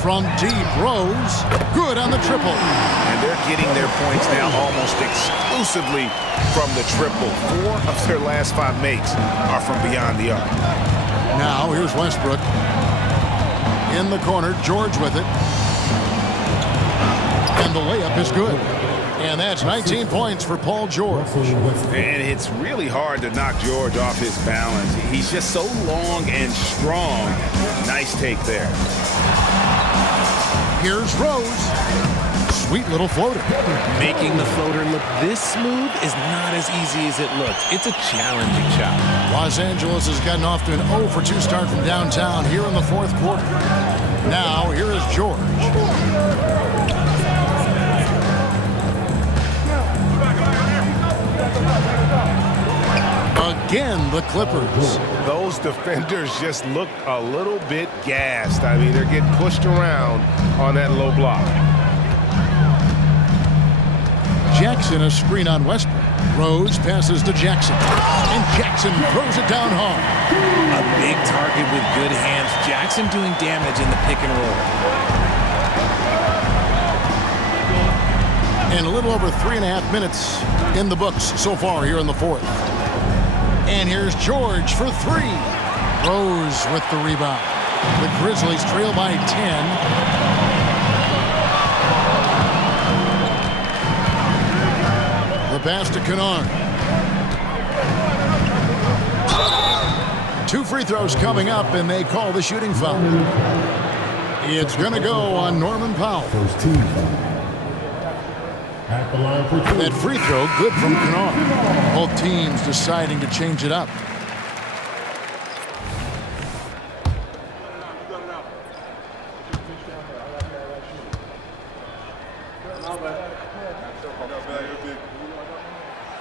From deep, Rose. Good on the triple. And they're getting their points now almost exclusively from the triple. 4 of their last 5 makes are from beyond the arc. Now here's Westbrook. In the corner, George with it. And the layup is good. And that's 19 points for Paul George. And it's really hard to knock George off his balance. He's just so long and strong. Nice take there. Here's Rose. Sweet little floater. Making the floater look this smooth is not as easy as it looks. It's a challenging shot. Los Angeles has gotten off to an 0 for 2 start from downtown here in the fourth quarter. Now, here is George. again, the Clippers. Those defenders just look a little bit gassed. I mean, they're getting pushed around on that low block. Jackson, a screen on Westbrook. Rose passes to Jackson. And Jackson throws it down hard. A big target with good hands. Jackson doing damage in the pick and roll. And a little over 3.5 minutes in the books so far here in the fourth. And here's George for three. Rose with the rebound. The Grizzlies trail by 10. The pass to Kennard. 2 free throws coming up, and they call the shooting foul. It's going to go on Norman Powell. First team foul. At the line for two. That free throw, good from Kennard. Both teams deciding to change it up.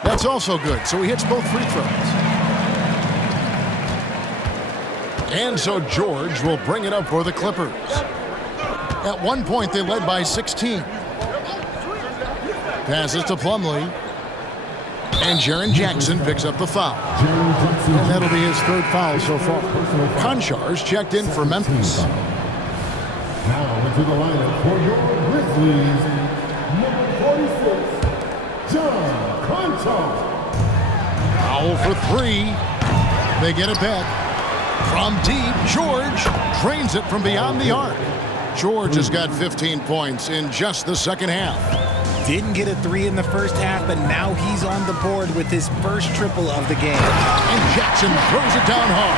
That's also good, so he hits both free throws. And so George will bring it up for the Clippers. At one point, they led by 16. Passes to Plumlee. And Jaren Jackson picks up the foul. And that'll be his third foul so far. Konchar's checked in for Memphis. Now into the lineup for your Grizzlies, number 46, John Conchar. Foul for three. They get it back. From deep, George drains it from beyond the arc. George has got 15 points in just the second half. Didn't get a three in the first half, but now he's on the board with his first triple of the game. And Jackson throws it down hard.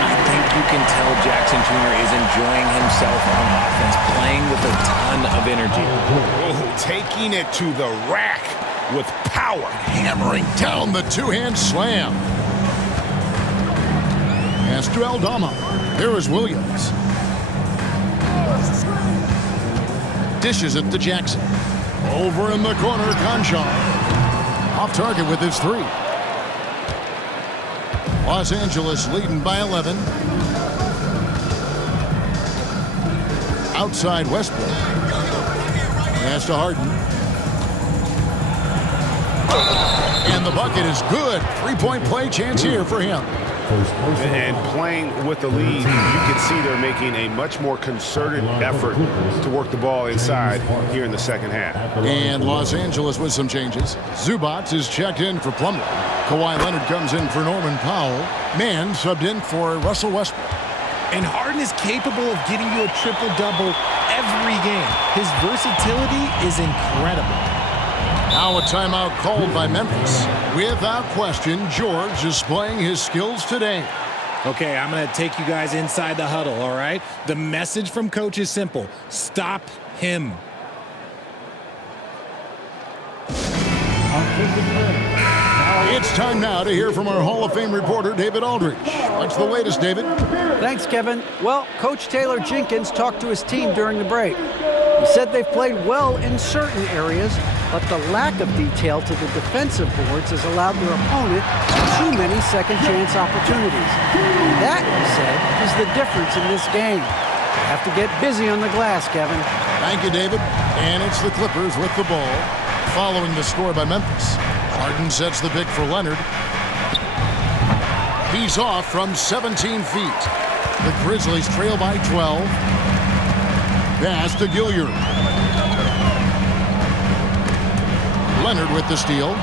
I think you can tell Jackson Jr. is enjoying himself on offense, playing with a ton of energy. Oh, taking it to the rack with power. Hammering down the two-hand slam. Pass to Aldama. There is Williams. Dishes it to Jackson. Over in the corner, Conchar. Off target with his three. Los Angeles leading by 11. Outside Westbrook. Pass to Harden. And the bucket is good. Three-point play chance here for him. And playing with the lead, you can see they're making a much more concerted effort to work the ball inside here in the second half. And Los Angeles with some changes. Zubac is checked in for Plumlee. Kawhi Leonard comes in for Norman Powell. Mann subbed in for Russell Westbrook. And Harden is capable of getting you a triple-double every game. His versatility is incredible. Now a timeout called by Memphis. Without question, George is displaying his skills today. Okay, I'm going to take you guys inside the huddle, all right? The message from Coach is simple. Stop him. It's time now to hear from our Hall of Fame reporter, David Aldridge. What's the latest, David? Thanks, Kevin. Well, Coach Taylor Jenkins talked to his team during the break. He said they've played well in certain areas, but the lack of detail to the defensive boards has allowed their opponent too many second-chance opportunities. That, he said, is the difference in this game. They have to get busy on the glass, Kevin. Thank you, David. And it's the Clippers with the ball, following the score by Memphis. Harden sets the pick for Leonard. He's off from 17 feet. The Grizzlies trail by 12. Pass to Gilliard. Leonard with the steal.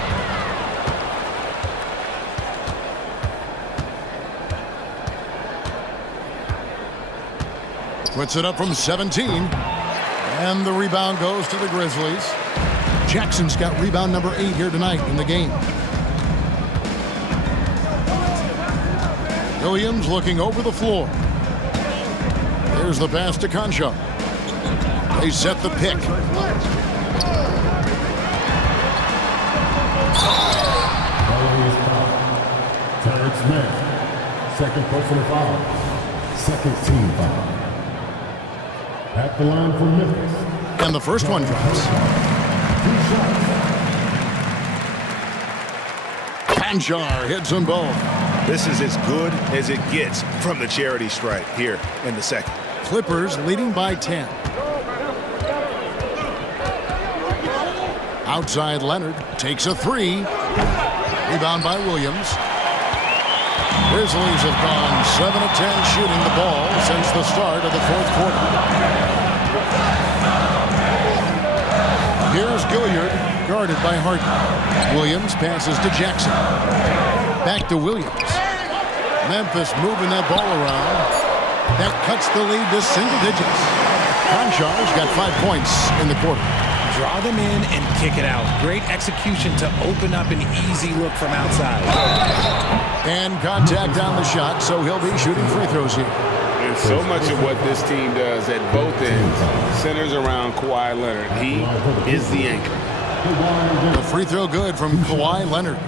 Puts it up from 17. And the rebound goes to the Grizzlies. Jackson's got rebound number 8 here tonight in the game. Williams looking over the floor. There's the pass to Conchar. They set the pick. Terrence Mann, second personal foul, second team foul. At the line for Memphis. And the first one drops. Conchar hits them both. This is as good as it gets from the charity stripe here in the second. Clippers leading by 10. Outside Leonard takes a three. Rebound by Williams. Grizzlies have gone 7 of 10 shooting the ball since the start of the fourth quarter. Here's Gilliard, guarded by Harden. Williams passes to Jackson. Back to Williams. Memphis moving that ball around. That cuts the lead to single digits. Conchar's got 5 points in the quarter. Draw them in and kick it out. Great execution to open up an easy look from outside. And contact on the shot, so he'll be shooting free throws here. And so much of what this team does at both ends centers around Kawhi Leonard. He is the anchor. The free throw good from Kawhi Leonard.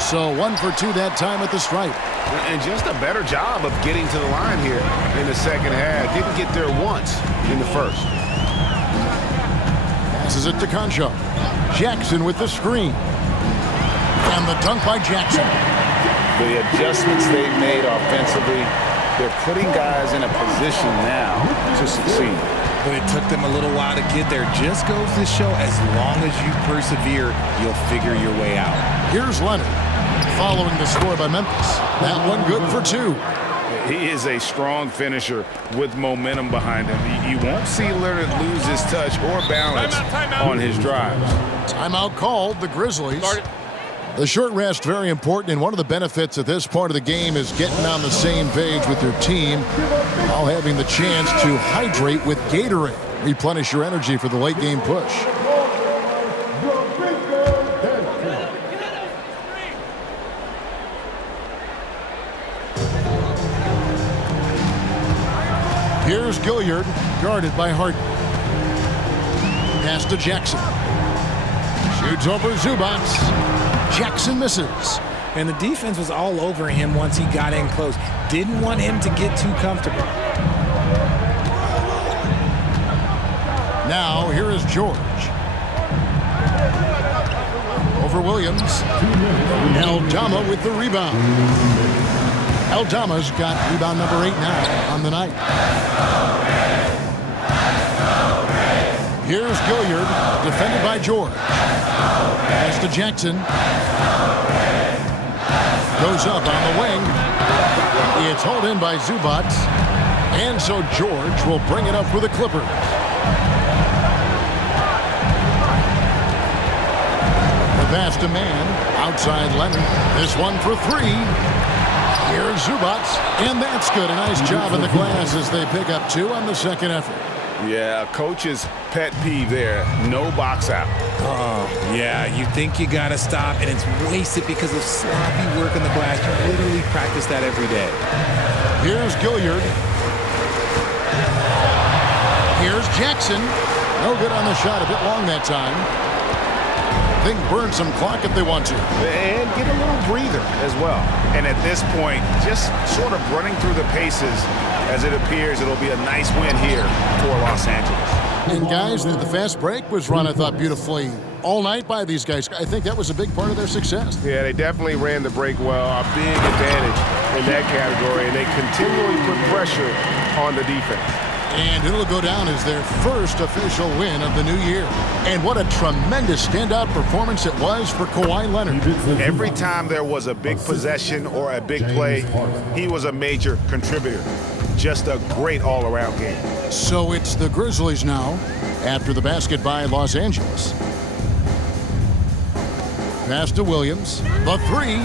So 1 for 2 that time at the stripe. And just a better job of getting to the line here in the second half. Didn't get there once in the first. Passes it to Conchar. Jackson with the screen. And the dunk by Jackson. The adjustments they've made offensively, they're putting guys in a position now to succeed. But it took them a little while to get there. Just goes to show as long as you persevere, you'll figure your way out. Here's Leonard following the score by Memphis. That one good for 2. He is a strong finisher with momentum behind him. You won't see Leonard lose his touch or balance on his drives. Timeout called, the Grizzlies. The short rest, very important, and one of the benefits of this part of the game is getting on the same page with your team while having the chance to hydrate with Gatorade. Replenish your energy for the late game push. Here's Gilliard, guarded by Harden. Pass to Jackson. Shoots over Zubac. Jackson misses. And the defense was all over him once he got in close. Didn't want him to get too comfortable. Now, here is George. Over Williams. Aldama with the rebound. Aldama's got rebound number 8 now on the night. Here's Gilliard, defended by George. Pass to Jackson. Goes up on the wing. It's hauled in by Zubac. And so George will bring it up for the Clippers. The pass to man. Outside Leonard. This one for 3. Here's Zubac, and that's good. A nice job in the glass as they pick up 2 on the second effort. Yeah, coach's pet peeve there. No box out. Yeah, you think you got to stop, and it's wasted because of sloppy work in the glass. You literally practice that every day. Here's Gilliard. Here's Jackson. No good on the shot. A bit long that time. They can burn some clock if they want to. And get a little breather as well. And at this point, just sort of running through the paces as it appears it'll be a nice win here for Los Angeles. And guys, the fast break was run, I thought, beautifully all night by these guys. I think that was a big part of their success. Yeah, they definitely ran the break well. A big advantage in that category. And they continually put pressure on the defense. And it'll go down as their first official win of the new year. And what a tremendous standout performance it was for Kawhi Leonard. Every time there was a big possession or a big play, he was a major contributor. Just a great all-around game. So it's the Grizzlies now after the basket by Los Angeles. Pass to Williams. The 3.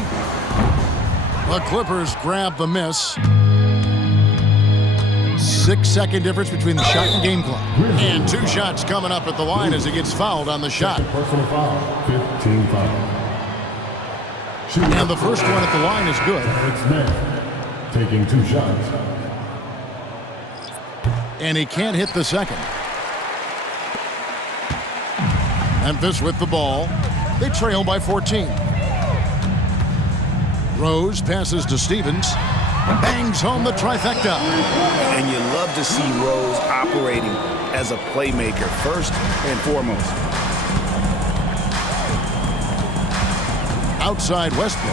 The Clippers grab the miss. 6-second difference between the shot and game clock. And 2 shots coming up at the line as he gets fouled on the shot. Personal foul, 15 foul. And the first one at the line is good. Smith taking 2 shots. And he can't hit the second. Memphis with the ball. They trail by 14. Rose passes to Stevens. Bangs home the trifecta. And you love to see Rose operating as a playmaker first and foremost. outside Westbrook.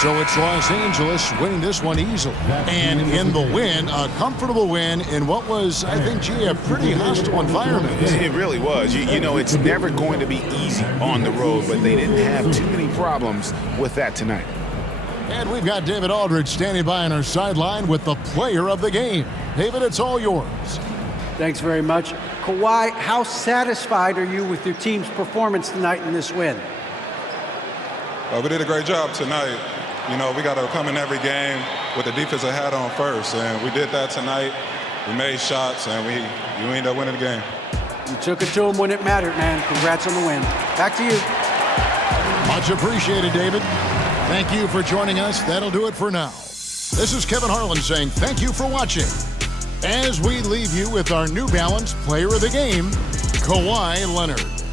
So it's Los Angeles winning this one easily. And in the win, a comfortable win in what was, I think, gee, a pretty hostile environment. It really was. You know, it's never going to be easy on the road, but they didn't have too many problems with that tonight. And we've got David Aldridge standing by on our sideline with the player of the game. David, it's all yours. Thanks very much. Kawhi, how satisfied are you with your team's performance tonight in this win? We did a great job tonight. You know, we got to come in every game with the defensive hat on first, and we did that tonight. We made shots, and we ended up winning the game. You took it to them when it mattered, man. Congrats on the win. Back to you. Much appreciated, David. Thank you for joining us. That'll do it for now. This is Kevin Harlan saying thank you for watching. As we leave you with our New Balance Player of the Game, Kawhi Leonard.